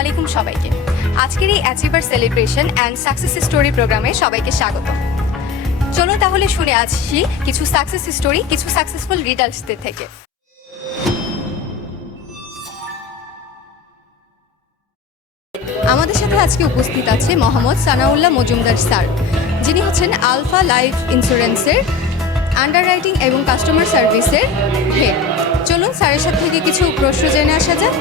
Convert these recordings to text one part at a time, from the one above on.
আলাইকুম সবাইকে। আজকের এই achiever celebration and success story প্রোগ্রামে সবাইকে স্বাগত। চলুন তাহলে শুনে আসছি কিছু সাকসেস স্টোরি কিছু সাকসেসফুল রিডার্সদের থেকে। আমাদের সাথে আজকে উপস্থিত আছে মোহাম্মদ সানাউল্লাহ মজুমদার স্যার, যিনি হচ্ছেন আলফা লাইফ ইন্স্যুরেন্সের আন্ডার রাইটিং এবং কাস্টমার সার্ভিসের হেড চলুন স্যারের সাথে থেকে কিছু প্রশ্ন জেনে আসা যাক।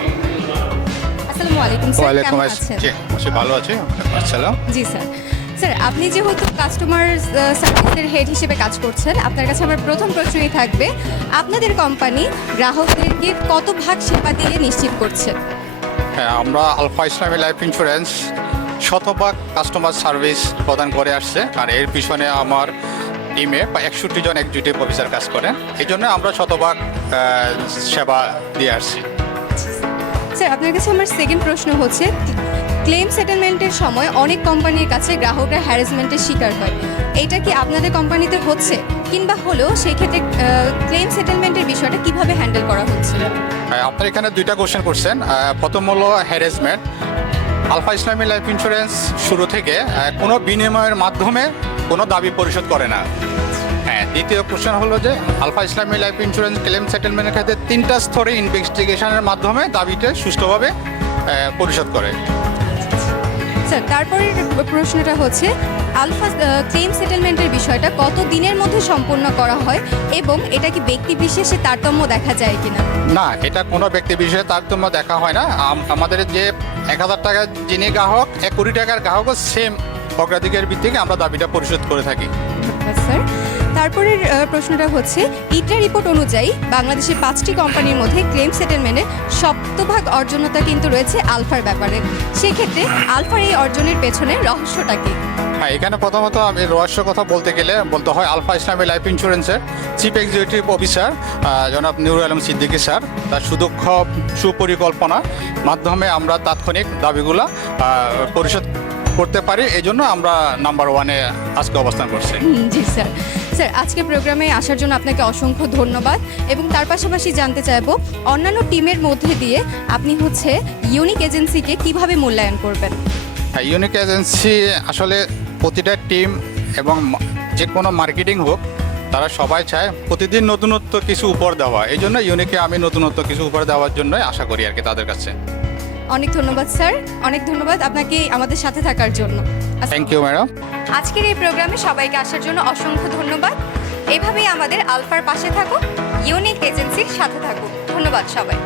আসসালামু আলাইকুম স্যার কেমন আছেন? জি ভালো আছি আসসালাম জি স্যার। স্যার আপনি যেহেতু কাস্টমার সার্ভিসের হেড হিসেবে কাজ করছেন আপনার কাছে আমার প্রথম প্রশ্নই থাকবে আপনাদের কোম্পানি গ্রাহকদেরকে কত ভাগ সেবা দিয়ে নিশ্চিত করছে? হ্যাঁ আমরা আলফা ইসলামী লাইফ ইন্স্যুরেন্স শতভাগ কাস্টমার সার্ভিস প্রদান করে আসছে আর এর পিছনে আমার টিমে বা একষট্টি জন এক্সিকিউটিভ অফিসার কাজ করেন এই জন্য আমরা শতভাগ সেবা দিয়ে আসছি। স্যার, আপনার কাছে আমার সেকেন্ড প্রশ্ন হচ্ছে ক্লেম সেটেলমেন্টের সময় অনেক কোম্পানির কাছে গ্রাহকরা হ্যারাসমেন্টের শিকার হয়। এটা কি আপনাদের কোম্পানিতে হচ্ছে? কিংবা হলেও সেই ক্ষেত্রে ক্লেম সেটেলমেন্টের বিষয়টা কীভাবে হ্যান্ডেল করা হচ্ছে? আপনার এখানে দুইটা কোশ্চেন করছেন। প্রথম হলো harassment alpha Islami life insurance শুরু থেকে কোনো বিনিময়ের মাধ্যমে কোনো দাবি পরিশোধ করে না। হ্যাঁ দ্বিতীয় কোশ্চেন হলো যে alpha Islami life insurance claim সেটেলমেন্টের ক্ষেত্রে তিনটা স্তরে ইনভেস্টিগেশনের মাধ্যমে দাবিটা সুষ্ঠুভাবে পরিশোধ করে। স্যার তারপরের প্রশ্নটা হচ্ছে আলফা ক্লেম সেটেলমেন্টের বিষয়টা কত দিনের মধ্যে সম্পন্ন করা হয় এবং এটা কি ব্যক্তি বিশেষে তারতম্য দেখা যায় কিনা? না এটা কোনো ব্যক্তি বিশেষে তারতম্য দেখা হয় না। আমাদের যে এক হাজার টাকার যিনি গ্রাহক এক কোটি টাকার গ্রাহকও সেম অগ্রাধিকার ভিত্তিকে আমরা দাবিটা পরিশোধ করে থাকি। ধন্যবাদ, স্যার। তারপরের প্রশ্নটা হচ্ছে ইটা রিপোর্ট অনুযায়ী বাংলাদেশের পাঁচটি কোম্পানির মধ্যে ক্লেম সেটেলমেন্টের সপ্তভাগ অর্জনতা কিন্তু রয়েছে আলফার ব্যাপারে। সেক্ষেত্রে আলফার এই অর্জনের পেছনে রহস্যটা কি? হ্যাঁ এখানে প্রথমত আমি রহস্য কথা বলতে গেলে বলতে হয় আলফা ইসলামী লাইফ ইন্স্যুরেন্সের চিফ এক্সিকিউটিভ অফিসার জনাব নুরুল আলম সিদ্দিকী স্যার। তার সুদক্ষ সুপরিকল্পনা মাধ্যমে আমরা তাৎক্ষণিক দাবিগুলো পরিশোধ করতে পারি এই জন্য আমরা নাম্বার ওয়ানে আজকে অবস্থান করছি। জি স্যার। স্যার আজকে প্রোগ্রামে আসার জন্য আপনাকে অসংখ্য ধন্যবাদ এবং তার পাশাপাশি জানতে চাইব অন্যান্য টিমের মধ্যে দিয়ে আপনি হচ্ছে ইউনিক এজেন্সিকে কীভাবে মূল্যায়ন করবেন? হ্যাঁ ইউনিক এজেন্সি আসলে প্রতিটা টিম এবং যে কোনো মার্কেটিং হোক তারা সবাই চায় প্রতিদিন নতুনত্ব কিছু উপর দেওয়া। এই জন্য ইউনিকে আমি নতুনত্ব কিছু উপর দেওয়ার জন্যই আশা করি আর কি তাদের কাছে। অনেক ধন্যবাদ স্যার। অনেক ধন্যবাদ আপনাকে আমাদের সাথে থাকার জন্য। থ্যাংক ইউ ম্যাডাম আজকের এই প্রোগ্রামে সবাইকে আসার জন্য অসংখ্য ধন্যবাদ। এভাবেই আমাদের আলফার পাশে থাকুক ইউনিক এজেন্সির সাথে থাকুক ধন্যবাদ সবাই